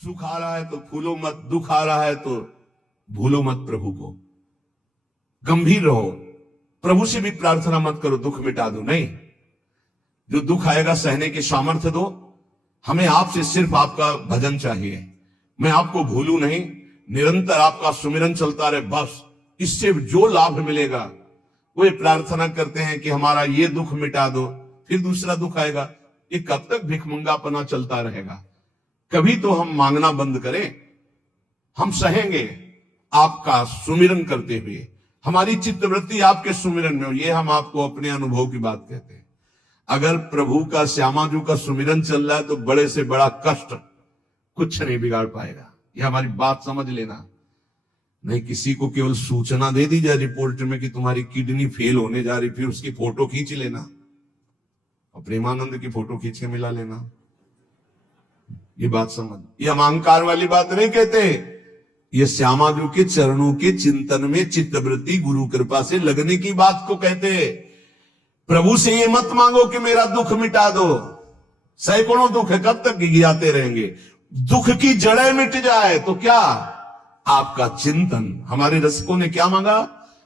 सुख आ रहा है तो फूलो मत, दुख आ रहा है तो भूलो मत प्रभु को। गंभीर रहो, प्रभु से भी प्रार्थना मत करो दुख मिटा दो, नहीं, जो दुख आएगा सहने की सामर्थ्य दो। हमें आपसे सिर्फ आपका भजन चाहिए, मैं आपको भूलू नहीं, निरंतर आपका सुमिरन चलता रहे, बस इससे जो लाभ मिलेगा। वो प्रार्थना करते हैं कि हमारा ये दुख मिटा दो, फिर दूसरा दुख आएगा। ये कब तक भिखमंगापना चलता रहेगा? कभी तो हम मांगना बंद करें। हम सहेंगे आपका सुमिरन करते हुए, हमारी चित्तवृत्ति आपके सुमिरन में हो। ये हम आपको अपने अनुभव की बात कहते हैं। अगर प्रभु का, श्यामाजू का सुमिरन चल रहा है तो बड़े से बड़ा कष्ट कुछ नहीं बिगाड़ पाएगा। ये हमारी बात समझ लेना। नहीं किसी को केवल सूचना दे दी जाए रिपोर्ट में कि तुम्हारी किडनी फेल होने जा रही, फिर उसकी फोटो खींच लेना और प्रेमानंद की फोटो खींच के मिला लेना। ये बात समझ, ये हम अहंकार वाली बात नहीं कहते। ये श्यामाजू के चरणों के चिंतन में चित्तवृत्ति गुरु कृपा से लगने की बात को कहते हैं। प्रभु से ये मत मांगो कि मेरा दुख मिटा दो, सैकड़ों दुख है, कब तक गियाते रहेंगे। दुख की जड़ें मिट जाए तो क्या, आपका चिंतन। हमारे रसिकों ने क्या मांगा?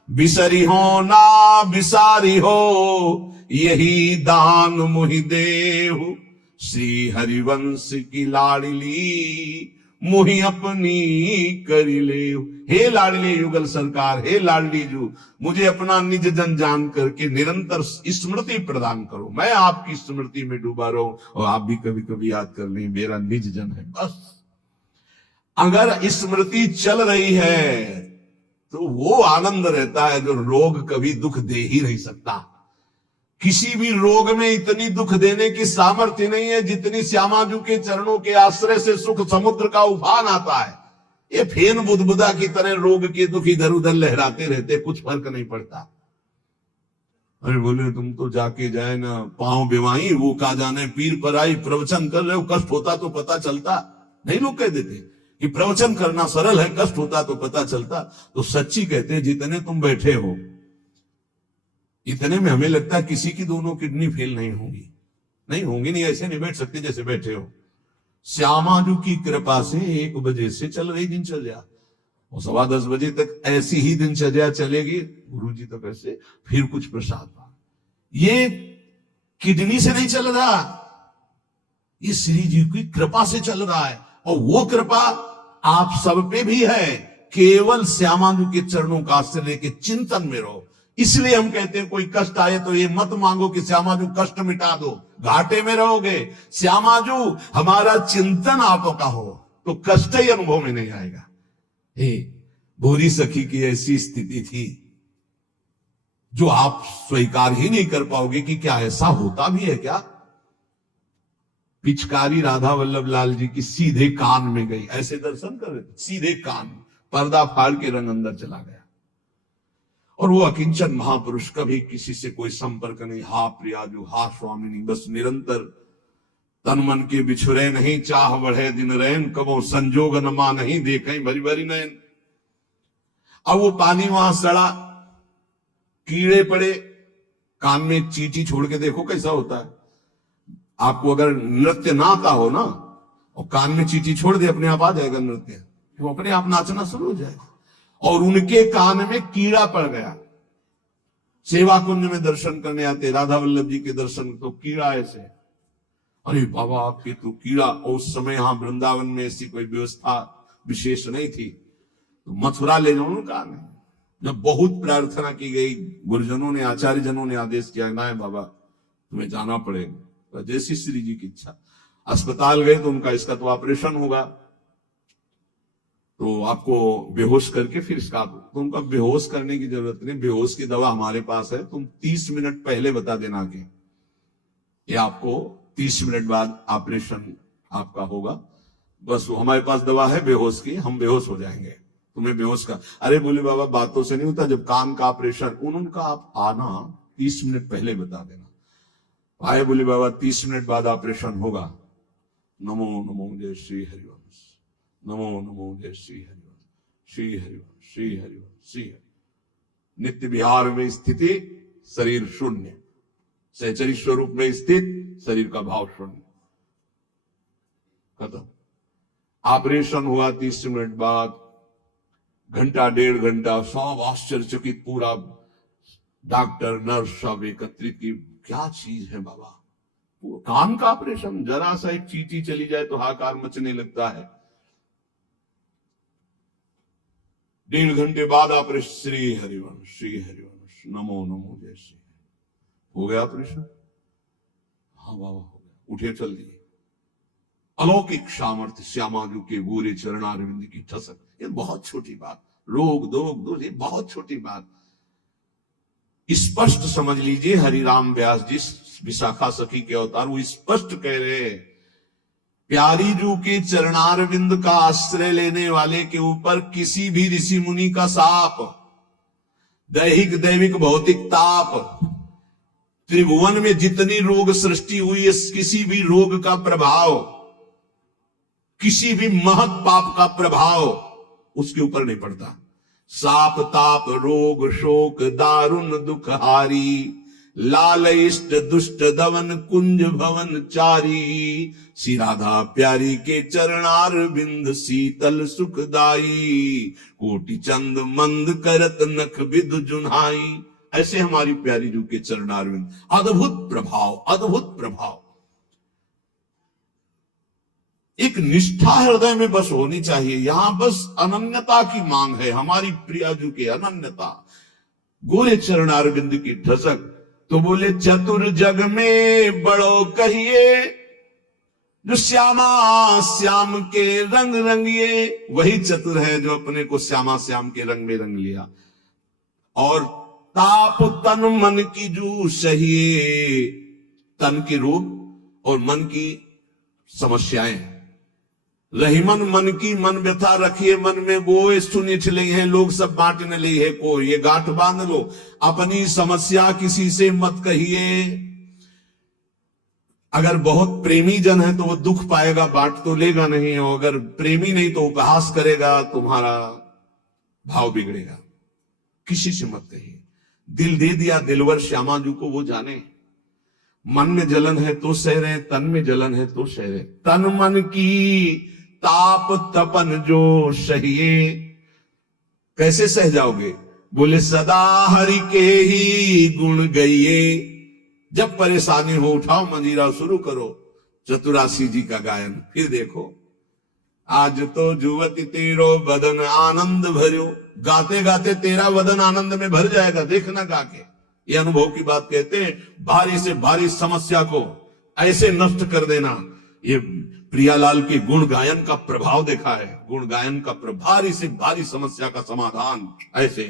बिसरी हो ना बिसारी हो, यही दान मुहि देहु, श्री हरिवंश की लाडली मुहि अपनी करी ले। हे लाडली युगल सरकार, हे लाडली जू, मुझे अपना निज जन जान करके निरंतर स्मृति प्रदान करो। मैं आपकी स्मृति में डूबा रहूं और आप भी कभी कभी याद कर लें मेरा निज जन है। बस अगर स्मृति चल रही है तो वो आनंद रहता है जो रोग कभी दुख दे ही नहीं सकता। किसी भी रोग में इतनी दुख देने की सामर्थ्य नहीं है जितनी श्यामाजू के चरणों के आश्रय से सुख समुद्र का उफान आता है। ये फेन बुदबुदा की तरह रोग के दुख इधर उधर लहराते रहते, कुछ फर्क नहीं पड़ता। अरे बोले तुम तो जाके जाए ना पांव बेवाई, वो का जाने पीर पर आई, प्रवचन कर रहे हो, कष्ट होता तो पता चलता। नहीं लोग कह देते कि प्रवचन करना सरल है, कष्ट होता तो पता चलता। तो सच्ची कहते हैं जितने तुम बैठे हो इतने में हमें लगता है किसी की दोनों किडनी फेल नहीं होंगी। नहीं होंगी, नहीं ऐसे नहीं बैठ सकते जैसे बैठे हो। श्यामाजू की कृपा से 1 बजे से चल रही दिनचर्या और 10:15 बजे तक ऐसी ही दिनचर्या चलेगी। गुरु जी तो कैसे, फिर कुछ प्रसाद पा। ये किडनी से नहीं चल रहा, ये श्री जी की कृपा से चल रहा है। और वो कृपा आप सब पे भी है। केवल श्यामाजू के चरणों का आश्रय लेके चिंतन में रहो। इसलिए हम कहते हैं कोई कष्ट आए तो ये मत मांगो कि श्यामाजू कष्ट मिटा दो, घाटे में रहोगे। श्यामाजू हमारा चिंतन आपका हो तो कष्ट ही अनुभव में नहीं आएगा। हे भोरी सखी की ऐसी स्थिति थी जो आप स्वीकार ही नहीं कर पाओगे कि क्या ऐसा होता भी है क्या। पिचकारी राधा वल्लभ लाल जी की सीधे कान में गई, ऐसे दर्शन कर रहे थे, सीधे कान, पर्दा फाड़ के रंग अंदर चला गया। और वो अकिंचन महापुरुष, कभी किसी से कोई संपर्क नहीं। हा प्रियाजू, हा स्वामिनी, बस निरंतर तन मन के बिछुरे नहीं, चाह बढ़े दिन रैन, कबो संजोग नमा नहीं, देखें भरी भरी नैन। अब वो पानी वहां सड़ा, कीड़े पड़े, कान में चींटी छोड़ के देखो कैसा होता है। आपको अगर नृत्य ना आता हो ना और कान में चींटी छोड़ दे, अपने आप आ जाएगा नृत्य, वो अपने आप नाचना शुरू हो जाएगा। और उनके कान में कीड़ा पड़ गया। सेवा कुंज में दर्शन करने आते राधा वल्लभ जी के दर्शन, तो कीड़ा ऐसे, अरे बाबा आपके तो कीड़ा। और उस समय यहां वृंदावन में ऐसी कोई व्यवस्था विशेष नहीं थी, तो मथुरा ले जाओ उनका। जब बहुत प्रार्थना की गई, गुरुजनों ने, आचार्य जनों ने आदेश किया, ना बाबा तुम्हें जाना पड़ेगा, तो जैसी श्री जी की इच्छा। अस्पताल गए तो उनका इसका तो ऑपरेशन होगा, तो आपको बेहोश करके फिर इसका, तो उनका बेहोश करने की जरूरत नहीं, बेहोश की दवा हमारे पास है, तुम 30 मिनट पहले बता देना कि आपको 30 मिनट बाद ऑपरेशन आपका होगा। बस वो हमारे पास दवा है बेहोश की, हम बेहोश हो जाएंगे, तुम्हें बेहोश का। अरे बोले बाबा बातों से नहीं होता, जब कान का ऑपरेशन, उनका आप आना 30 मिनट पहले बता देना। आए, बोले बाबा 30 मिनट बाद ऑपरेशन होगा। नमो नमो जय श्री हरिवंश, नमो नमो जय श्री हरिवंश, श्री हरिवंश, श्री हरिवंश, श्री हरि। नित्य विहार में स्थिति, शरीर शून्य, सहचरी स्वरूप में स्थित, शरीर का भाव शून्य, खत्म। ऑपरेशन हुआ 30 मिनट बाद, घंटा 1.5 घंटा, सब आश्चर्यचकित, पूरा डॉक्टर नर्स सब एकत्रित की, क्या चीज है बाबा, कान का ऑपरेशन, जरा सा एक चींटी चली जाए तो हाहाकार मचने लगता है। 1.5 घंटे बाद ऑपरेशन, श्री हरिवंश नमो नमो, जैसे हो गया ऑपरेशन। हाँ बाबा हो गया, उठे चल दिए। अलौकिक सामर्थ्य श्यामाजू के गोरे चरणारविंद की ठसक, ये बहुत छोटी बात, रोग दोग ये बहुत छोटी बात। स्पष्ट समझ लीजिए, हरिराम व्यास जी विशाखा सखी के अवतार, वो स्पष्ट कह रहे हैं, प्यारी जू के चरणारविंद का आश्रय लेने वाले के ऊपर किसी भी ऋषि मुनि का शाप, दैहिक दैविक भौतिक ताप, त्रिभुवन में जितनी रोग सृष्टि हुई है, किसी भी रोग का प्रभाव, किसी भी महत पाप का प्रभाव उसके ऊपर नहीं पड़ता। साप ताप रोग शोक दारुण दुख हारी, लाल इष्ट दुष्ट दवन कुंज भवन चारी, श्री राधा प्यारी के चरणार बिंद शीतल सुखदाई, कोटि चंद मंद करत नख विद जुन्हाई। ऐसे हमारी प्यारी जू के चरणार बिंद, अद्भुत प्रभाव, अद्भुत प्रभाव। एक निष्ठा हृदय में बस होनी चाहिए, यहां बस अनन्यता की मांग है, हमारी प्रियाजू के अनन्यता, गोरे चरणारविंद की ठसक। तो बोले चतुर जग में बड़ो कहिए, जो श्यामा श्याम के रंग रंगिए, वही चतुर है जो अपने को श्यामा श्याम के रंग में रंग लिया। और ताप तन मन की जू सहिए, तन के रोग और मन की समस्याएं, रहीमन मन की मन व्यथा रखिए मन में, वो सुनिठ ले हैं लोग सब बांटने ले है को, ये गांठ बांध लो, अपनी समस्या किसी से मत कहिए। अगर बहुत प्रेमी जन है तो वो दुख पाएगा, बांट तो लेगा नहीं, और अगर प्रेमी नहीं तो उपहास करेगा, तुम्हारा भाव बिगड़ेगा। किसी से मत कहिए। दिल दे दिया दिलवर श्यामाजू को, वो जाने। मन में जलन है तो सह रहे, तन में जलन है तो सह रहे, तन मन की ताप तपन जो सहिए। कैसे सह जाओगे? बोले सदा हरि के ही गुण गइए। जब परेशानी हो उठाओ मंजीरा, शुरू करो चतुरासी जी का गायन, फिर देखो आज तो जुवती तेरो बदन आनंद भर्यो, गाते गाते तेरा बदन आनंद में भर जाएगा, देखना गा के। ये अनुभव की बात कहते हैं, भारी से भारी समस्या को ऐसे नष्ट कर देना। ये प्रियालाल के गुण गायन का प्रभाव देखा है, गुण गायन का भारी से भारी समस्या का समाधान ऐसे।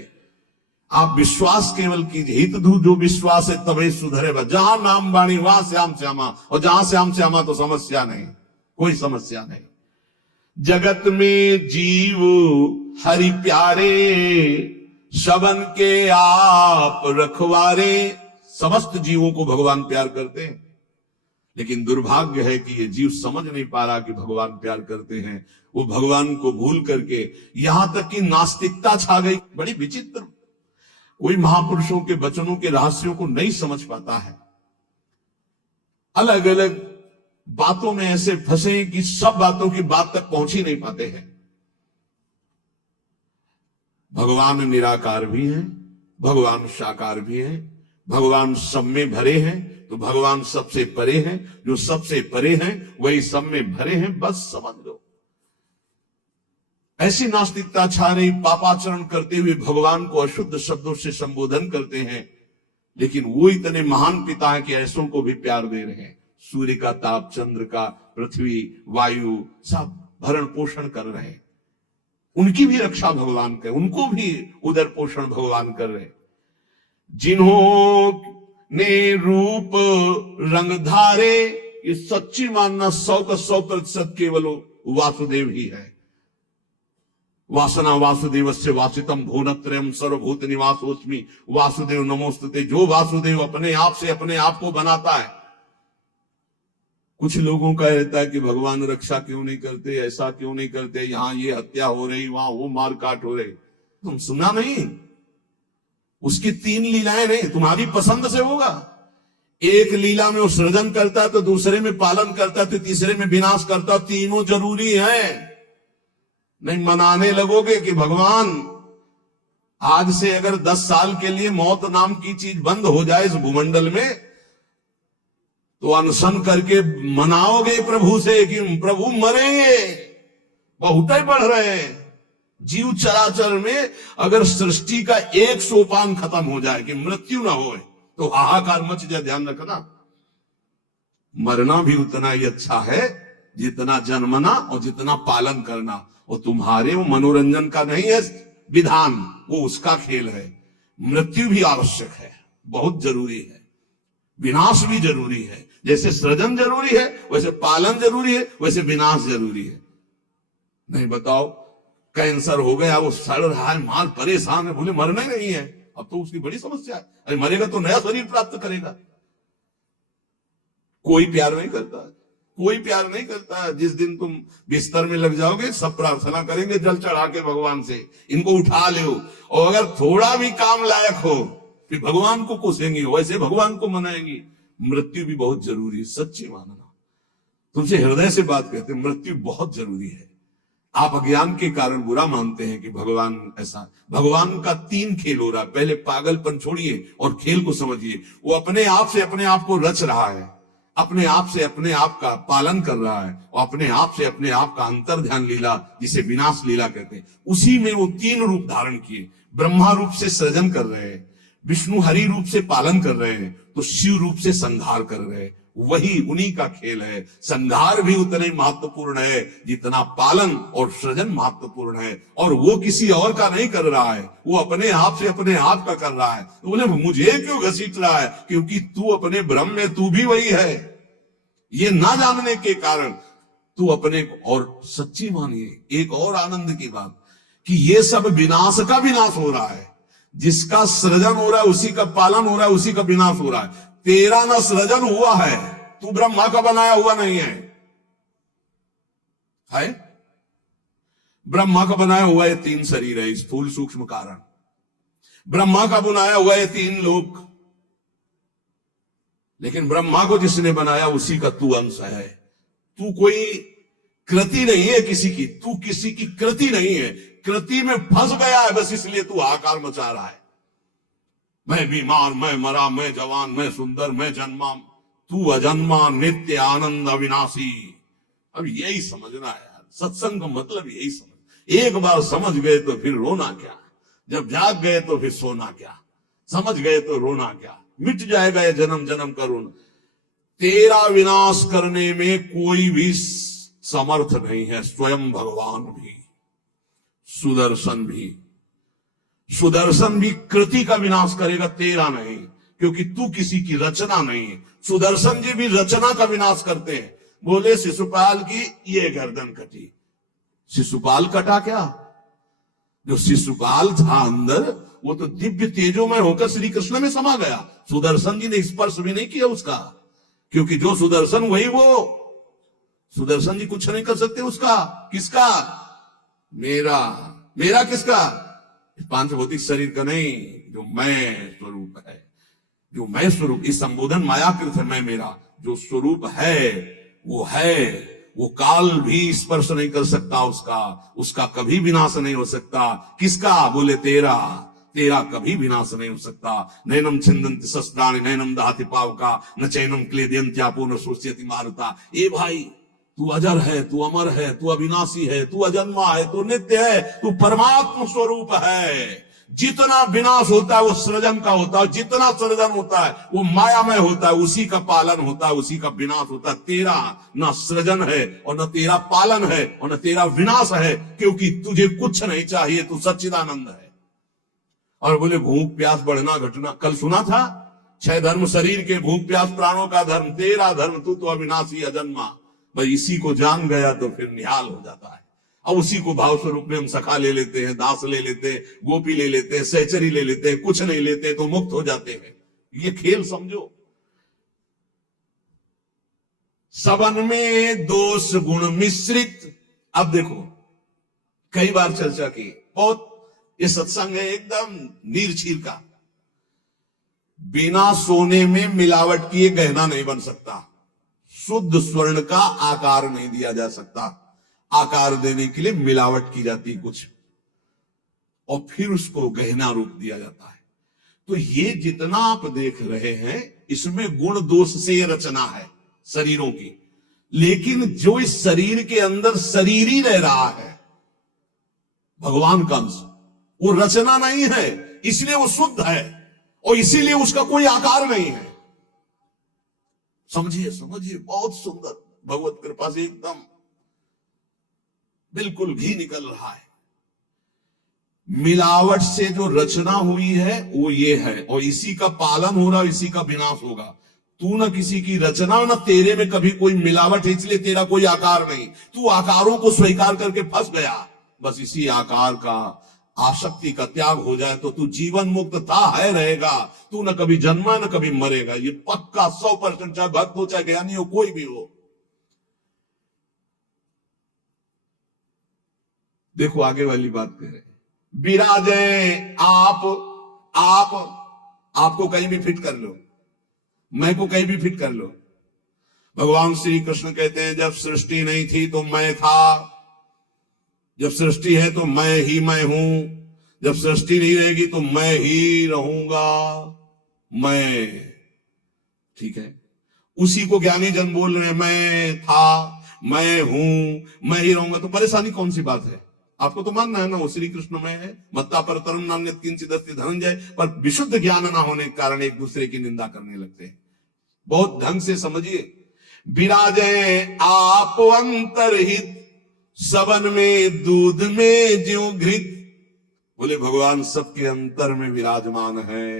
आप विश्वास केवल कीजिए, हित धू जो विश्वास है तभी सुधरेगा। जहां नाम बाणी वहां श्याम श्यामा, और जहां श्याम श्यामा तो समस्या नहीं, कोई समस्या नहीं। जगत में जीव हरि प्यारे, शबन के आप रखवारे। समस्त जीवों को भगवान प्यार करते हैं, लेकिन दुर्भाग्य है कि ये जीव समझ नहीं पा रहा कि भगवान प्यार करते हैं। वो भगवान को भूल करके यहां तक कि नास्तिकता छा गई। बड़ी विचित्र, कोई महापुरुषों के वचनों के रहस्यों को नहीं समझ पाता है। अलग अलग बातों में ऐसे फंसे कि सब बातों की बात तक पहुंच ही नहीं पाते हैं। भगवान निराकार भी हैं, भगवान साकार भी हैं, भगवान सब में भरे हैं, तो भगवान सबसे परे हैं। जो सबसे परे हैं वही सब में भरे हैं, बस समझ लो। ऐसी नास्तिकता छा रही, पापाचरण करते हुए भगवान को अशुद्ध शब्दों से संबोधन करते हैं, लेकिन वो इतने महान पिता हैं कि ऐसों को भी प्यार दे रहे हैं। सूर्य का ताप, चंद्र का, पृथ्वी, वायु, सब भरण पोषण कर रहे हैं। उनकी भी रक्षा भगवान करे, उनको भी उदर पोषण भगवान कर रहे। जिन्हों ने रूप रंग धारे, ये सच्ची मानना 100% केवल वासुदेव ही है। वासना वासुदेवस्य वासितम भुवनत्रयम् सर्वभूत निवासोस्मि वासुदेव नमोस्तुते। जो वासुदेव अपने आप से अपने आप को बनाता है। कुछ लोगों का रहता है कि भगवान रक्षा क्यों नहीं करते, ऐसा क्यों नहीं करते, यहां ये हत्या हो रही, वहां वो मारकाट हो रही। तुम सुना नहीं? उसकी 3 लीलाएं नहीं, तुम्हारी पसंद से होगा। एक लीला में वो सृजन करता है, तो दूसरे में पालन करता है, तो तीसरे में विनाश करता है। तीनों जरूरी हैं। नहीं मनाने लगोगे कि भगवान आज से अगर 10 साल के लिए मौत नाम की चीज बंद हो जाए इस भूमंडल में, तो अनशन करके मनाओगे प्रभु से कि प्रभु मरेंगे, बहुत ही बढ़ रहे हैं। जीव चराचर में अगर सृष्टि का एक सोपान खत्म हो जाए कि मृत्यु ना हो, तो हाहाकार मच जाए। ध्यान रखना, मरना भी उतना ही अच्छा है जितना जन्मना और जितना पालन करना। और तुम्हारे वो मनोरंजन का नहीं है विधान, वो उसका खेल है। मृत्यु भी आवश्यक है, बहुत जरूरी है। विनाश भी जरूरी है। जैसे सृजन जरूरी है वैसे पालन जरूरी है, वैसे विनाश जरूरी है। नहीं बताओ, कैंसर हो गया, वो सड़ रहा है, माल परेशान है, बोले मरना ही नहीं है, अब तो उसकी बड़ी समस्या है। अरे मरेगा तो नया शरीर प्राप्त करेगा। कोई प्यार नहीं करता, कोई प्यार नहीं करता। जिस दिन तुम बिस्तर में लग जाओगे सब प्रार्थना करेंगे जल चढ़ा के भगवान से, इनको उठा लो। और अगर थोड़ा भी काम लायक हो फिर भगवान को कोसेंगे, वैसे भगवान को मनाएंगी। मृत्यु भी बहुत जरूरी है, सच्ची मानना। तुमसे हृदय से बात कहते, मृत्यु बहुत जरूरी है। आप अज्ञान के कारण बुरा मानते हैं कि भगवान ऐसा। भगवान का 3 खेल हो रहा है। पहले पागलपन छोड़िए और खेल को समझिए। वो अपने आप से अपने आप को रच रहा है, अपने आप से अपने आप का पालन कर रहा है, और अपने आप से अपने आप का अंतर ध्यान लीला, जिसे विनाश लीला कहते हैं, उसी में वो 3 रूप धारण किए। ब्रह्मा रूप से सृजन कर रहे हैं, विष्णु हरि रूप से पालन कर रहे हैं, तो शिव रूप से संहार कर रहे हैं। वही उन्हीं का खेल है। संहार भी उतने महत्वपूर्ण है जितना पालन और सृजन महत्वपूर्ण है। और वो किसी और का नहीं कर रहा है, वो अपने आप से अपने आप का कर रहा है। तो बोले मुझे क्यों घसीट रहा है? क्योंकि तू अपने ब्रह्म में तू भी वही है। ये ना जानने के कारण तू अपने को, और सच्ची मानिए एक और आनंद की बात कि ये सब विनाश का विनाश हो रहा है। जिसका सृजन हो रहा है उसी का पालन हो रहा है, उसी का विनाश हो रहा है। तेरा ना सृजन हुआ है, तू ब्रह्मा का बनाया हुआ नहीं है। ब्रह्मा का बनाया हुआ है 3 शरीर है, स्थूल सूक्ष्म कारण। ब्रह्मा का बनाया हुआ है 3 लोक। लेकिन ब्रह्मा को जिसने बनाया उसी का तू अंश है। तू कोई कृति नहीं है किसी की, तू किसी की कृति नहीं है। कृति में फंस गया है बस, इसलिए तू हाहाकार मचा रहा है। मैं बीमार, मैं मरा, मैं जवान, मैं सुंदर, मैं जन्मा। तू अजन्मा, नित्य आनंद अविनाशी। अब यही समझना है यार, सत्संग का मतलब यही समझ। एक बार समझ गए तो फिर रोना क्या, जब जाग गए तो फिर सोना क्या, समझ गए तो रोना क्या, मिट जाएगा ये जन्म जन्म का रोना। तेरा विनाश करने में कोई भी समर्थ नहीं है, स्वयं भगवान भी, सुदर्शन भी। सुदर्शन भी कृति का विनाश करेगा, तेरा नहीं, क्योंकि तू किसी की रचना नहीं है। सुदर्शन जी भी रचना का विनाश करते हैं। बोले शिशुपाल की ये गर्दन कटी, शिशुपाल कटा क्या? जो शिशुपाल था अंदर, वो तो दिव्य तेजों में होकर श्री कृष्ण में समा गया। सुदर्शन जी ने स्पर्श भी नहीं किया उसका, क्योंकि जो सुदर्शन वही वो। सुदर्शन जी कुछ नहीं कर सकते उसका। किसका? मेरा। मेरा किसका? 5 भौतिक शरीर का नहीं, जो मैं स्वरूप है, जो मैं स्वरूप। इस संबोधन मायाकृत है, मैं मेरा। जो स्वरूप है वो है, वो काल भी स्पर्श नहीं कर सकता उसका, उसका कभी विनाश नहीं हो सकता। किसका? बोले तेरा। तेरा कभी विनाश नहीं हो सकता। नैनम छिंदन्ति शस्त्राणि नैनम दहति पावका न चैनम क्लेदयन्त्यापो न शोष्यति मारुता। ए भाई, तू अजर है, तू अमर है, तू अविनाशी है, तू अजन्मा है, तू नित्य है, तू परमात्म स्वरूप है। जितना विनाश होता है वो सृजन का होता है, जितना सृजन होता है वो मायामय होता है, उसी का पालन होता है, उसी का विनाश होता है। तेरा न सृजन है और न तेरा पालन है और न तेरा विनाश है, क्योंकि तुझे कुछ नहीं चाहिए, तू सच्चिदानंद है। और बोले भूख प्यास बढ़ना घटना, कल सुना था 6 धर्म शरीर के, भूख प्यास प्राणों का धर्म, तेरा धर्म, तू तो अविनाशी अजन्मा। भाई इसी को जान गया तो फिर निहाल हो जाता है। अब उसी को भाव स्वरूप में हम सखा ले लेते हैं, दास ले लेते हैं, गोपी ले लेते हैं, सहचरी ले लेते हैं, कुछ नहीं लेते तो मुक्त हो जाते हैं। ये खेल समझो। सबन में दोष गुण मिश्रित। अब देखो, कई बार चर्चा की, बहुत ये सत्संग है एकदम नीरछीर का। बिना सोने में मिलावट किए गहना नहीं बन सकता, शुद्ध स्वर्ण का आकार नहीं दिया जा सकता। आकार देने के लिए मिलावट की जाती कुछ, और फिर उसको गहना रूप दिया जाता है। तो ये जितना आप देख रहे हैं इसमें गुण दोष से ये रचना है शरीरों की, लेकिन जो इस शरीर के अंदर शरीर ही रह रहा है भगवान का अंश, वो रचना नहीं है, इसलिए वो शुद्ध है और इसीलिए उसका कोई आकार नहीं है। समझिए समझिए, बहुत सुंदर, भगवत कृपा से एकदम बिल्कुल घी निकल रहा है। मिलावट से जो रचना हुई है वो ये है, और इसी का पालन हो रहा, इसी का विनाश होगा। तू न किसी की रचना, न तेरे में कभी कोई मिलावट है, इसलिए तेरा कोई आकार नहीं। तू आकारों को स्वीकार करके फंस गया। बस इसी आकार का आसक्ति का त्याग हो जाए तो तू जीवन मुक्त था है रहेगा। तू न कभी जन्मा न कभी मरेगा, ये पक्का 100%, चाहे भक्त हो चाहे ज्ञानी हो कोई भी हो। देखो आगे वाली बात कह रहे हैं, विराजे आपको कहीं भी फिट कर लो, मैं को कहीं भी फिट कर लो। भगवान श्री कृष्ण कहते हैं जब सृष्टि नहीं थी तो मैं था, जब सृष्टि है तो मैं ही मैं हूं, जब सृष्टि नहीं रहेगी तो मैं ही रहूंगा। मैं, ठीक है, उसी को ज्ञानी जन बोल रहे हैं, मैं था, मैं हूं, मैं ही रहूंगा। तो परेशानी कौन सी बात है? आपको तो मानना है ना वो श्री कृष्ण में है, मत्ता पर तरुण नान्यत किंचित् अस्ति धनंजय, पर विशुद्ध ज्ञान ना होने के कारण एक दूसरे की निंदा करने लगते हैं। बहुत ढंग से समझिए, विराजे आप अंतरहित, सबन में दूध में ज्यों घृत। बोले भगवान सबके अंतर में विराजमान है।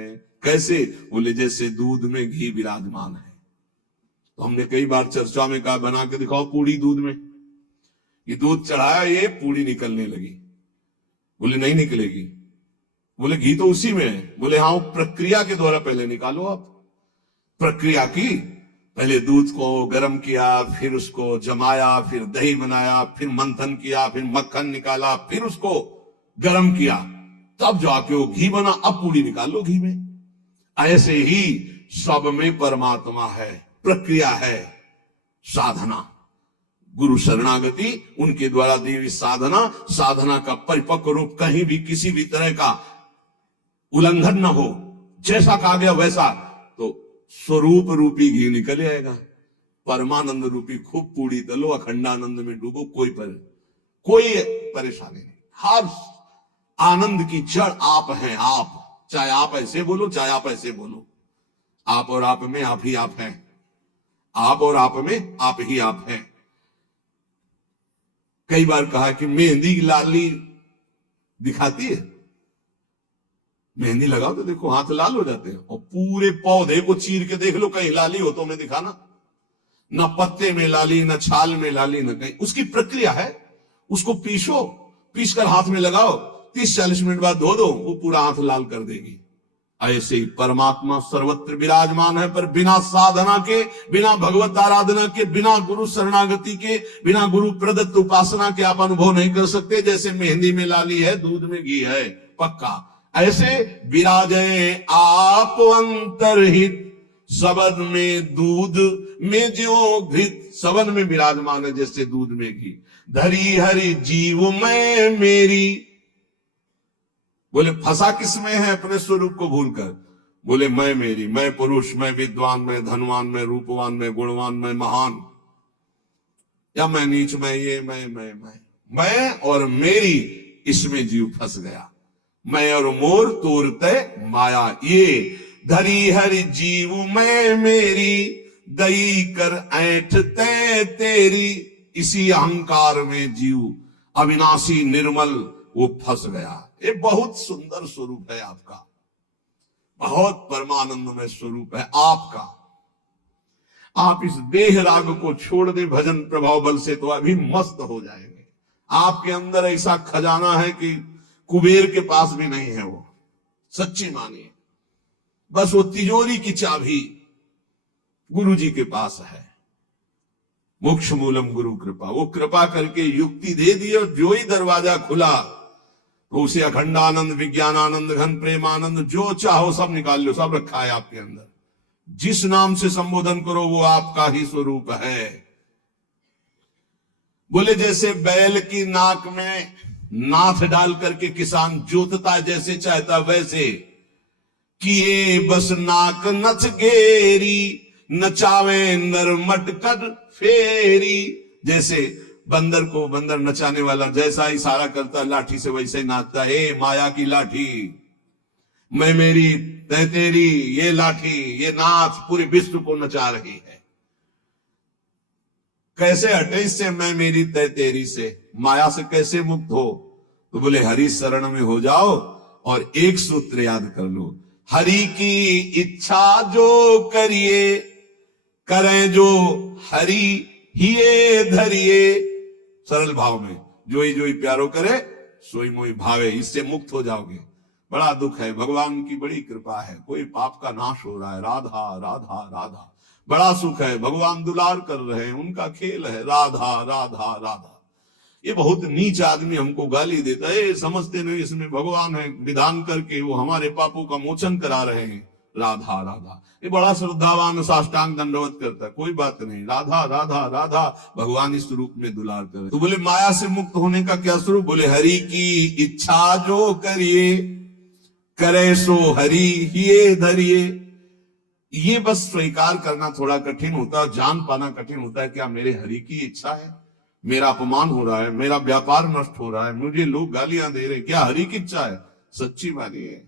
कैसे? बोले जैसे दूध में घी विराजमान है। तो हमने कई बार चर्चा में कहा बना के दिखाओ पूड़ी दूध में, ये दूध चढ़ाया, ये पूड़ी निकलने लगी। बोले नहीं निकलेगी। बोले घी तो उसी में है। बोले हाँ, प्रक्रिया के द्वारा पहले निकालो। आप प्रक्रिया की, पहले दूध को गर्म किया, फिर उसको जमाया, फिर दही बनाया, फिर मंथन किया, फिर मक्खन निकाला, फिर उसको गर्म किया, तब जाके वो घी बना। अब पूड़ी निकाल लो घी में। ऐसे ही सब में परमात्मा है, प्रक्रिया है, साधना, गुरु शरणागति, उनके द्वारा दी हुई साधना, साधना का परिपक्व रूप कहीं भी किसी भी तरह का उल्लंघन न हो, जैसा कहा गया वैसा, तो स्वरूप रूपी घी निकल आएगा। परमानंद रूपी खूब पूड़ी तलो, अखंडानंद में डूबो, कोई परेशानी नहीं। हर आनंद की जड़ आप हैं। आप, चाहे आप ऐसे बोलो चाहे आप ऐसे बोलो, आप और आप में आप ही आप हैं। आप और आप में आप ही आप हैं। कई बार कहा कि मेहंदी लाली दिखाती है, मेहंदी लगाओ तो देखो हाथ लाल हो जाते हैं, और पूरे पौधे को चीर के देख लो कहीं लाली हो तो हमें दिखाना। न पत्ते में लाली, न छाल में लाली, न कहीं। उसकी प्रक्रिया है, उसको पीसो, पीस कर हाथ में लगाओ, 30-40 मिनट बाद धो दो, वो पूरा हाथ लाल कर देगी। ऐसे ही परमात्मा सर्वत्र विराजमान है, पर बिना साधना के, बिना भगवत आराधना के, बिना गुरु शरणागति के, बिना गुरु प्रदत्त उपासना के आप अनुभव नहीं कर सकते। जैसे मेहंदी में लाली है, दूध में घी है, पक्का ऐसे विराजे आप अंतरहित, सबन में दूध में ज्यों घृत। सबन में विराजमान है जैसे दूध में घी। धरी हरि जीव में मेरी। बोले फंसा किसमें है? अपने स्वरूप को भूलकर। बोले मैं मेरी, मैं पुरुष, मैं विद्वान, मैं धनवान, मैं रूपवान, मैं गुणवान, मैं महान, या मैं नीच, मैं ये, मैं और मेरी, इसमें जीव फंस गया। मैं और मोर तोरते माया ये। धरी हरि जीव मैं मेरी, दई कर ऐंठते तेरी। इसी अहंकार में जीव अविनाशी निर्मल वो फंस गया। ये बहुत सुंदर स्वरूप है आपका, बहुत परमानंदमय स्वरूप है आपका। आप इस देह राग को छोड़ दें भजन प्रभाव बल से तो अभी मस्त हो जाएंगे। आपके अंदर ऐसा खजाना है कि कुबेर के पास भी नहीं है। वो सच्ची मानिए, बस वो तिजोरी की चाबी गुरु जी के पास है। मोक्ष मूलम गुरु कृपा। वो कृपा करके युक्ति दे दी और जो ही दरवाजा खुला तो उसे अखंडानंद, विज्ञानानंद, घन प्रेमानंद, जो चाहो सब निकाल लो, सब रखा है आपके अंदर। जिस नाम से संबोधन करो वो आपका ही स्वरूप है। बोले जैसे बैल की नाक में नाथ डाल करके किसान जोतता जैसे चाहता वैसे, किए बस नाक नथ गेरी, नचावे नर मटकर फेरी। जैसे बंदर को बंदर नचाने वाला जैसा इशारा करता लाठी से वैसे ही नाचता, ए माया की लाठी, मैं मेरी तै तेरी, ये लाठी ये नाथ पूरे विश्व को नचा रही है। कैसे हटे इससे मैं मेरी तय तेरी से, माया से कैसे मुक्त हो? तो बोले हरि शरण में हो जाओ और एक सूत्र याद कर लो, हरि की इच्छा जो करिए, करें जो हरि ही धरिए। सरल भाव में जो ही प्यारो करे सोई मोई भावे, इससे मुक्त हो जाओगे। बड़ा दुख है, भगवान की बड़ी कृपा है, कोई पाप का नाश हो रहा है। राधा राधा राधा, बड़ा सुख है, भगवान दुलार कर रहे हैं, उनका खेल है। राधा राधा राधा। ये बहुत नीच आदमी हमको गाली देता है, समझते नहीं इसमें भगवान है, विधान करके वो हमारे पापों का मोचन करा रहे हैं। राधा राधा, ये बड़ा श्रद्धावान साष्टांग दंडवत करता है, कोई बात नहीं। राधा राधा राधा, भगवान इस रूप में दुलार करे। तो बोले माया से मुक्त होने का क्या स्वरूप? बोले हरि की इच्छा जो करिए, करे सो हरि ही धरिए। ये बस स्वीकार करना थोड़ा कठिन होता है, जान पाना कठिन होता है। क्या मेरे हरि की इच्छा है? मेरा अपमान हो रहा है, मेरा व्यापार नष्ट हो रहा है, मुझे लोग गालियां दे रहे, क्या हरि की इच्छा है? सच्ची मानिए,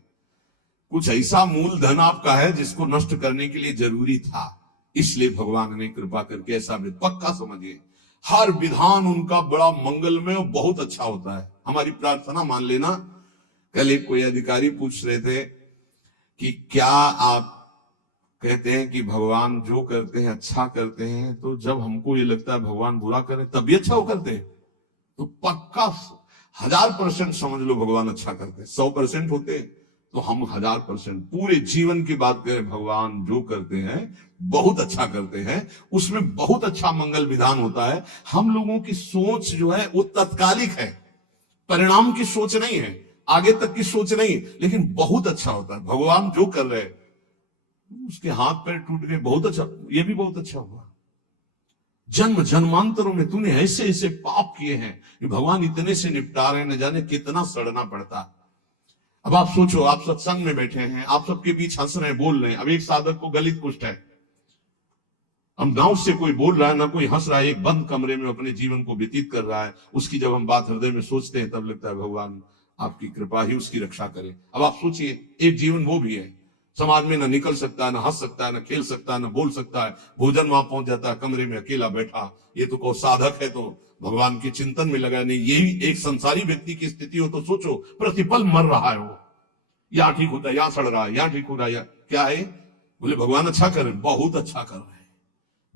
कुछ ऐसा मूलधन आपका है जिसको नष्ट करने के लिए जरूरी था, इसलिए भगवान ने कृपा करके ऐसा पक्का समझिए। हर विधान उनका बड़ा मंगलमय और बहुत अच्छा होता है। हमारी प्रार्थना मान लेना। कल एक कोई अधिकारी पूछ रहे थे कि क्या आप कहते हैं कि भगवान जो करते हैं अच्छा करते हैं, तो जब हमको ये लगता है भगवान बुरा करे तब भी अच्छा वो करते हैं? तो पक्का 1000% समझ लो भगवान अच्छा करते हैं। 100% होते तो हम 1000% पूरे जीवन की बात करें, भगवान जो करते हैं बहुत अच्छा करते हैं, उसमें बहुत अच्छा मंगल विधान होता है। हम लोगों की सोच जो है वो तत्कालिक है, परिणाम की सोच नहीं है, आगे तक की सोच नहीं, लेकिन बहुत अच्छा होता है। भगवान जो कर रहे हैं, उसके हाथ पैर टूट गए, बहुत अच्छा, ये भी बहुत अच्छा हुआ। जन्म जन्मांतरों में तूने ऐसे ऐसे पाप किए हैं कि भगवान इतने से निपटा रहे, न जाने कितना सड़ना पड़ता। अब आप सोचो, आप सत्संग में बैठे हैं, आप सबके बीच हंस रहे हैं, बोल रहे हैं। अब एक साधक को गलित कुष्ठ है, हम गांव से कोई बोल रहा है ना कोई हंस रहा है, एक बंद कमरे में अपने जीवन को व्यतीत कर रहा है, उसकी जब हम बात हृदय में सोचते हैं तब लगता है भगवान आपकी कृपा ही उसकी रक्षा करे। अब आप सोचिए, एक जीवन वो भी है, समाज में ना निकल सकता है, ना हंस सकता है, ना खेल सकता है, ना बोल सकता है, भोजन वहां पहुंच जाता है, कमरे में अकेला बैठा। ये तो कोई साधक है तो भगवान के चिंतन में लगा नहीं। यही एक संसारी व्यक्ति की स्थिति हो तो सोचो, प्रतिपल मर रहा है वो, यहां ठीक होता है, यहां सड़ रहा है, यहां ठीक हो रहा है, क्या है? बोले भगवान अच्छा कर रहे, बहुत अच्छा कर रहे हैं।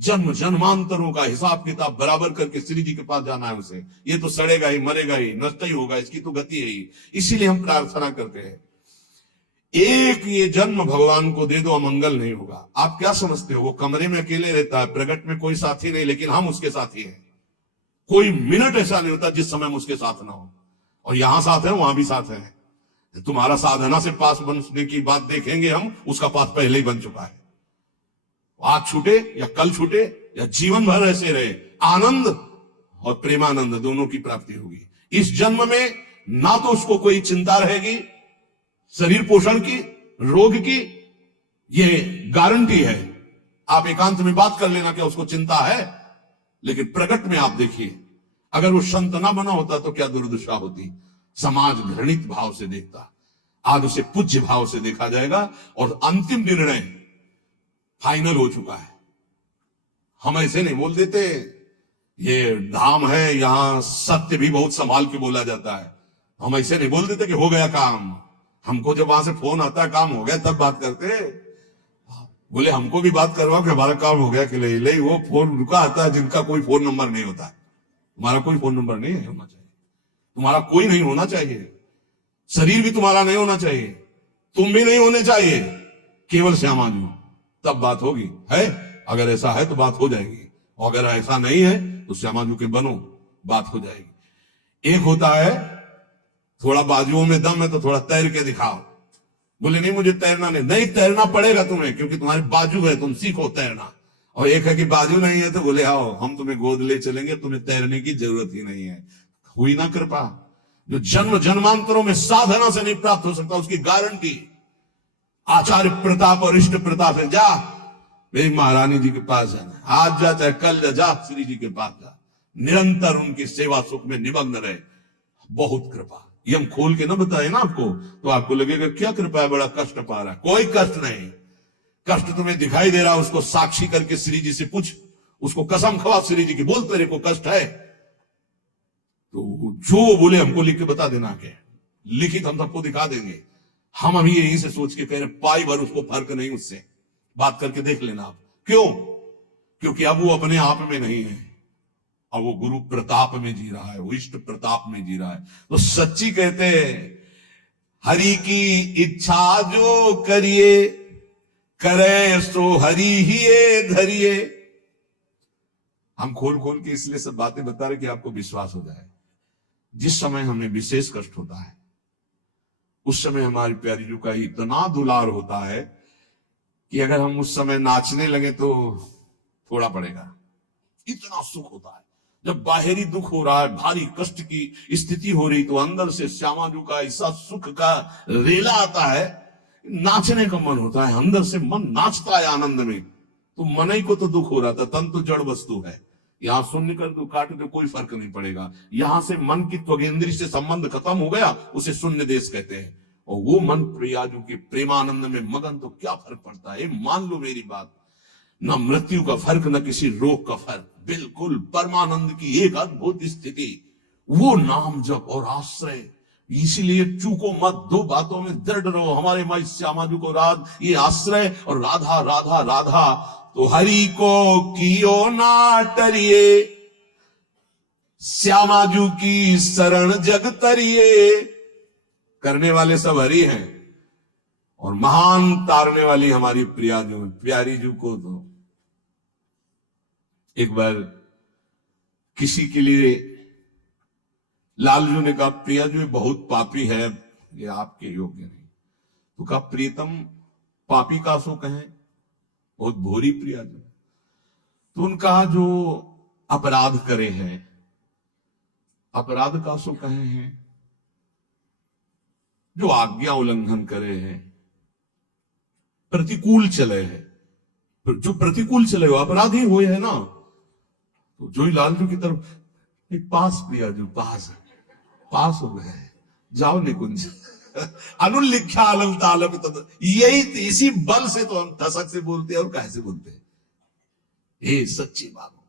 जन्म जन्मांतरों का हिसाब किताब बराबर करके श्री जी के पास जाना है उसे। ये तो सड़ेगा ही, मरेगा ही, नष्ट ही होगा, इसकी तो गति है ही। इसीलिए हम प्रार्थना करते हैं, एक ये जन्म भगवान को दे दो, अमंगल नहीं होगा। आप क्या समझते हो, वो कमरे में अकेले रहता है, प्रगट में कोई साथी नहीं, लेकिन हम उसके साथी हैं। कोई मिनट ऐसा नहीं होता जिस समय हम उसके साथ ना हो। और यहां साथ है, वहां भी साथ है। तुम्हारा साधना से पास बनने की बात देखेंगे हम, उसका पास पहले ही बन चुका है। आज छूटे या कल छूटे या जीवन भर ऐसे रहे, आनंद और प्रेमानंद दोनों की प्राप्ति होगी। इस जन्म में ना तो उसको कोई चिंता रहेगी शरीर पोषण की, रोग की, ये गारंटी है। आप एकांत में बात कर लेना क्या उसको चिंता है, लेकिन प्रकट में आप देखिए, अगर वो संत ना बना होता तो क्या दुर्दशा होती। समाज घृणित भाव से देखता, आज उसे पूज्य भाव से देखा जाएगा और अंतिम निर्णय फाइनल हो चुका है। हम ऐसे नहीं बोल देते, ये धाम है, यहां सत्य भी बहुत संभाल के बोला जाता है। हम ऐसे नहीं बोल देते कि हो गया काम। हमको जब वहां से फोन आता है काम हो गया तब बात करते। बोले हमको भी बात करवाओ कि हमारा काम हो गया कि नहीं। वो फोन रुका आता है जिनका कोई फोन नंबर नहीं होता। तुम्हारा कोई फोन नंबर नहीं होना चाहिए, तुम्हारा कोई नहीं होना चाहिए, शरीर भी तुम्हारा नहीं होना चाहिए, तुम भी नहीं होने चाहिए, केवल श्यामा जी, तब बात होगी। है अगर ऐसा है तो बात हो जाएगी, और अगर ऐसा नहीं है तो श्यामा जी के बनो, बात हो जाएगी। एक होता है थोड़ा बाजुओं में दम है तो थोड़ा तैर के दिखाओ। बोले नहीं मुझे तैरना नहीं, नहीं तैरना पड़ेगा तुम्हें, क्योंकि तुम्हारे बाजू है, तुम सीखो तैरना। और एक है कि बाजू नहीं है तो बोले आओ हम तुम्हें गोद ले चलेंगे, तुम्हें तैरने की जरूरत ही नहीं है। हुई ना कृपा। जो जन्म जन्मांतरों में साधना से नहीं प्राप्त हो सकता उसकी गारंटी आचार्य प्रताप और इष्ट प्रताप है। जा मेरी महारानी जी के पास जाना, आज जा चाहे कल जा श्री जी के पास जा, निरंतर उनकी सेवा सुख में निमग्न रहे। बहुत कृपा। ये हम खोल के ना बताए ना आपको तो आपको लगेगा क्या कृपा है, बड़ा कष्ट पा रहा है। कोई कष्ट नहीं। कष्ट तुम्हें दिखाई दे रहा है, उसको साक्षी करके श्री जी से पूछ, उसको कसम खवा श्री जी की, बोल तेरे को कष्ट है तो जो बोले हमको लिख के बता देना के, लिखित हम सबको दिखा देंगे। हम अभी यहीं से सोच के कह रहे पाई भर उसको फर्क नहीं, उससे बात करके देख लेना आप। क्यों? क्योंकि अब वो अपने आप में नहीं है, अब वो गुरु प्रताप में जी रहा है, वो इष्ट प्रताप में जी रहा है। तो सच्ची कहते हैं हरि की इच्छा जो करिए, करे सो हरि ही धरिए। हम खोल खोल के इसलिए सब बातें बता रहे कि आपको विश्वास हो जाए। जिस समय हमें विशेष कष्ट होता है उस समय हमारी प्यारी जी का इतना दुलार होता है कि अगर हम उस समय नाचने लगे तो थोड़ा पड़ेगा, इतना सुख होता है। जब बाहरी दुख हो रहा है, भारी कष्ट की स्थिति हो रही, तो अंदर से श्यामा जी का ऐसा सुख का रेला आता है, नाचने का मन होता है, अंदर से मन नाचता है आनंद में। तो मन ही को तो दुख हो रहा था, तन तो जड़ वस्तु है, यहां शून्य कर दो काट दो कोई फर्क नहीं पड़ेगा। यहां से मन की त्वगेंद्री से संबंध खत्म हो गया, उसे शून्य देश कहते हैं। और वो मन प्रियाजू के प्रेमानंद में मगन, तो क्या फर्क पड़ता है। मान लो मेरी बात, न मृत्यु का फर्क न किसी रोग का फर्क, बिल्कुल परमानंद की एक अद्भुत स्थिति, वो नाम जप और आश्रय। इसीलिए चूको मत, दो बातों में दृढ़ रहो। हमारे माई श्यामा जी को राध, ये आश्रय और राधा राधा राधा। तो हरि को कियो ना टरिए, श्यामा जी की शरण जग तरिए। करने वाले सब हरि हैं और महान तारने वाली हमारी प्रियाजू, प्यारी जू को। तो एक बार किसी के लिए लालजू ने कहा प्रियाजू बहुत पापी है, ये आपके योग्य नहीं। तो कहा प्रीतम पापी का सो कहें, बहुत भोरी प्रियाजू। तो उनका जो अपराध करे हैं, अपराध का सो कहे हैं, जो आज्ञा उल्लंघन करे हैं, प्रतिकूल चले हैं, जो प्रतिकूल चले हो अपराधी हुए है ना। तो जो ही लालजू की तरफ एक पास प्रियाजू पास हो गए, जाओ निकुंज अनुल्लिख्या अलम तालम। यही इसी बल से तो हम दशक से बोलते हैं और कैसे बोलते हैं। ये सच्ची बात हो,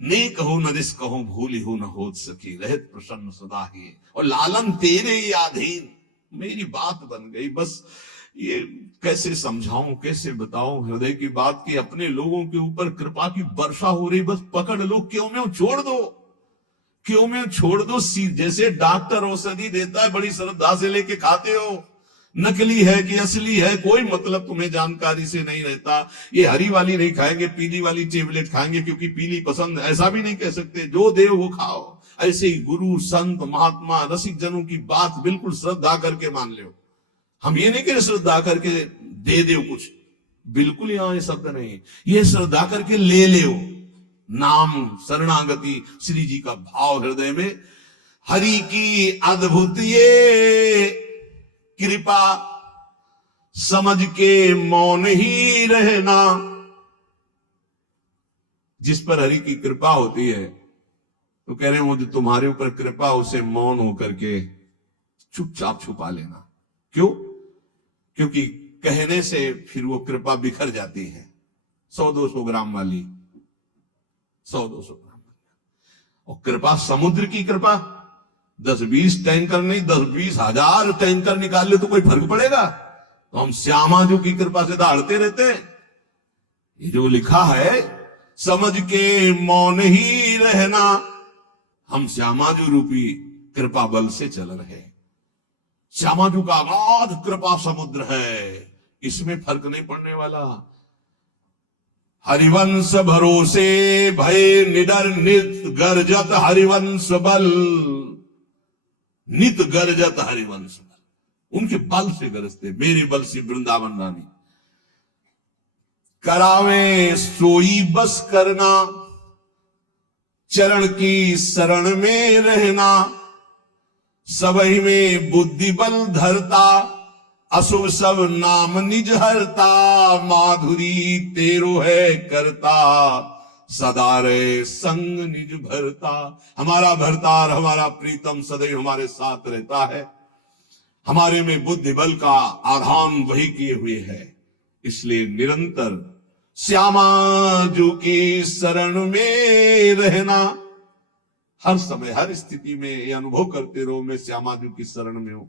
ने कहो न रिस कहो, भूली हो न हो सकी, रहत प्रसन्न सदा ही, और लालन तेरे ही अधीन। मेरी बात बन गई। बस ये कैसे समझाऊं, कैसे बताऊं हृदय की बात की। अपने लोगों के ऊपर कृपा की वर्षा हो रही, बस पकड़ लो, क्यों में छोड़ दो, क्यों में छोड़ दो। जैसे डॉक्टर औषधि देता है, बड़ी श्रद्धा से लेके खाते हो, नकली है कि असली है कोई मतलब तुम्हें जानकारी से नहीं रहता। ये हरी वाली नहीं खाएंगे, पीली वाली टेबलेट खाएंगे क्योंकि पीली पसंद, ऐसा भी नहीं कह सकते। जो देव वो खाओ। ऐसे ही गुरु संत महात्मा रसिक जनों की बात बिल्कुल श्रद्धा करके मान लो। हम ये नहीं कह श्रद्धा करके दे दो कुछ, बिल्कुल यहां ये शब्द नहीं। ये श्रद्धा करके ले लो, नाम शरणागति श्री जी का भाव हृदय में। हरि की अद्भुत ये कृपा, समझ के मौन ही रहना। जिस पर हरि की कृपा होती है तो कह रहे हैं वो जो तुम्हारे ऊपर कृपा, उसे मौन होकर के चुपचाप छुपा लेना। क्यों? क्योंकि कहने से फिर वो कृपा बिखर जाती है। 100-200 ग्राम वाली, 100-200 ग्राम। और कृपा समुद्र की कृपा 10-20 टैंकर नहीं, 10-20 हजार टैंकर निकाल ले तो कोई फर्क पड़ेगा। तो हम श्यामा जी की कृपा से दहाड़ते रहते हैं। ये जो लिखा है समझ के मौन ही रहना, हम श्यामाजू रूपी कृपा बल से चल रहे। श्यामाजू का अगाध कृपा समुद्र है, इसमें फर्क नहीं पड़ने वाला। हरिवंश भरोसे भय निडर नित गर्जत हरिवंश बल, नित गर्जत हरिवंश बल। उनके बल से गरजते, मेरे बल से वृंदावन रानी। करावे सोई बस करना, चरण की शरण में रहना, सबहि में बुद्धि बल धरता, अशुभ सब नाम निज हरता, माधुरी तेरो है करता, सदा रे संग निज भरता। हमारा भरतार, हमारा प्रीतम सदैव हमारे साथ रहता है, हमारे में बुद्धि बल का आधान वही किए हुए है। इसलिए निरंतर श्यामा जो की शरण में रहना, हर समय हर स्थिति में ये अनुभव करते रहो मैं श्यामा जी की शरण में हूं।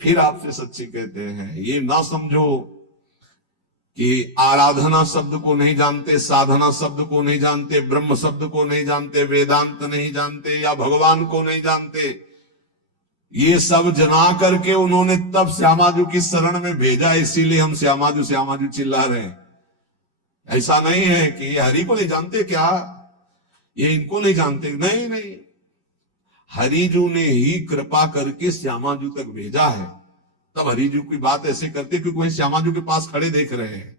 फिर आपसे सच्चे कहते हैं, ये ना समझो कि आराधना शब्द को नहीं जानते, साधना शब्द को नहीं जानते, ब्रह्म शब्द को नहीं जानते, वेदांत नहीं जानते, या भगवान को नहीं जानते। ये सब जना करके उन्होंने तब श्यामाजू की शरण में भेजा, इसीलिए हम श्यामाजू श्यामाजू चिल्ला रहे हैं। ऐसा नहीं है कि ये हरि को नहीं जानते क्या, ये इनको नहीं जानते, नहीं नहीं, हरिजू ने ही कृपा करके श्यामाजू तक भेजा है। तब हरिजू की बात ऐसे करते क्योंकि वही श्यामाजू के पास खड़े देख रहे हैं।